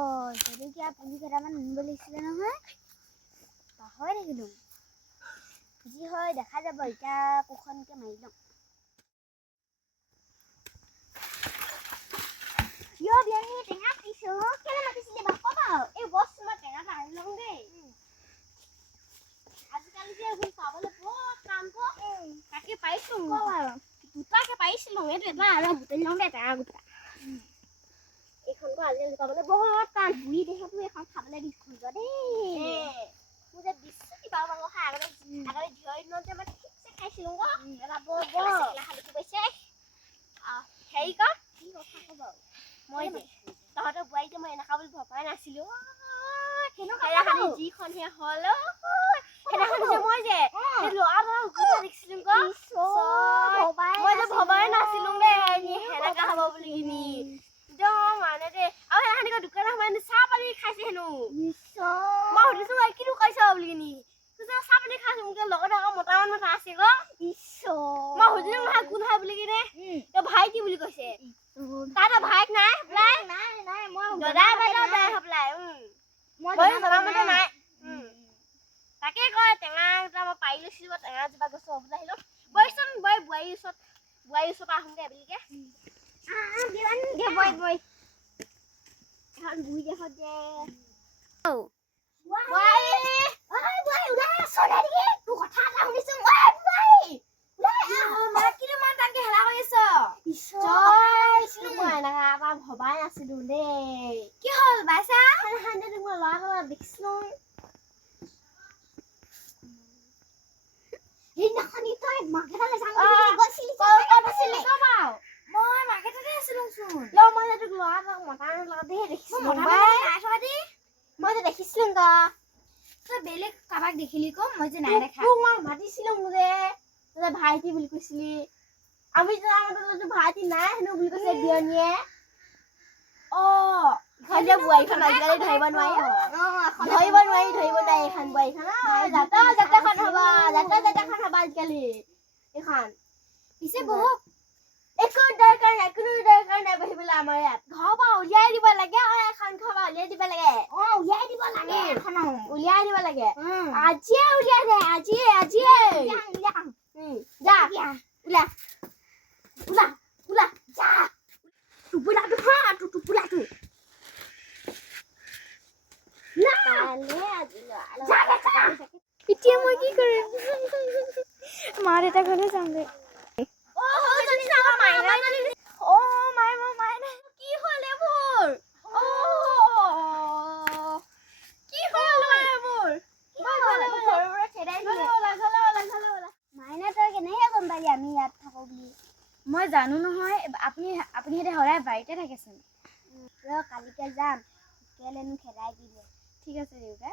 জলকীয়া পুলি কেইটামান আনিব লাগিছিলে নহয়, পাহৰি থাকিলো। যি হয় দেখা যাব, এতিয়া কোখনকে মাৰি লওঁ। বিয়ানী টেঙা পাইছো, কেলে মাতিছিলে বা ক'বা। এই বস মই টেঙাটা আনি লওঁ দেই। আজিকালি যে এইবোৰ পাবলৈ বৰ টান ক। তাকে পাইছো দুটাকে পাইছিলো, এইটো এটা আৰু বুটলি লওঁ দেই টেঙা গোটা। এইখনতো আজিকালি পাবলৈ বৰ টান। বুঢ়ী দেহাটো এখন খাবলৈ দিছো দেই। মোৰ যে দিছো কিবা খাই আগতে জীয়ৰী দিনত যে মই ঠিকছে খাইছিলো ক। এটা বৰ পাইছে হেৰি ক কি কথা ক'ব। মই যে তহঁতৰ বোৱাৰীকে মই এনেকা বুলি ভবাই নাছিলো। সেইদিনাখনি যিখনহে হ'ল সেইদিনাখনি যে মই যে ল'ৰাটোৰ ঘূৰা দেখিছিলো ক। মই যে ভবাই নাছিলো দেই সেনেকা হ'ব বুলি কিনি। একদম মানে দে আৰু সেইদিনাখনি দোকানত সোমাই চাহ পানী খাইছে হেনো। মই সুধিছো কিনো খাইছ বুলি কিনি। চাহ পানী খাইছো মোকে লগতে আকৌ মতা মানুহ এটা আছে ক। মই সুধিলো নহয় কোন হয় বুলি কিনে ভাইটি বুলি কৈছে। তাৰ ভাইক নাই দাদাই বাইদেউ নাই হবলাই। মই জনামতে নাই। তাকে কয় টেঙা এটা মই পাৰি লৈছিলো, টেঙা জোপা গছৰ ওপৰত আহিলো। বৈচোন বোৱাৰীৰ ওচৰত আহোঁগে বুলিকে। এখন বুঢ়ী দেহত যে ভবাই নাছিলো দেই। কি হ'ল বাইছা? মই ল'ৰা দেখিছিলো। সেইদিনাখনি তই মাৰ্কেটলৈ যাম বুলি গৈছিলি মই মাৰ্কেটতে আছিলো চোন। মই যে তোক ল'ৰা মতা লগতহে দেখিছিলো। মই যে দেখিছিলো তই বেলেগ কাৰোবাক দেখিলি ক। মই যে নাই দেখা। তোক মই মাতিছিলো মোৰ যে তই ভাইটি বুলি কৈছিলি। আমি যে ভাইটি নাই হেনো বুলি কৈছে বিয়নীয়ে। বোৱাৰীখন আজিকালি ধৰিব নোৱাৰি এইখন বোৱাৰীখন যাত্ৰাখন হবা আজিকালি এইখন পিছে বহুত একো দৰকাৰ নাই বহিবলৈ আমাৰ ইয়াত। ঘৰৰ পৰা উলিয়াই দিব লাগে এখন ঘৰৰ পৰা উলিয়াই দিব লাগে। উলিয়াই দিব লাগে উলিয়াই দিব লাগে। আজিয়ে উলিয়াই দে আজিয়ে যা ওলা যা টোপোলাটো টোপোলাটো এতিয়া মই কি কৰিম? মা দেউতা ঘৰলৈ যাম দে। মই জানো নহয়, আপুনি সদায় বাৰীতে থাকেচোন। কালিকে যাম কেলেনো খেদাই দিলে। ঠিক আছে দেউতা।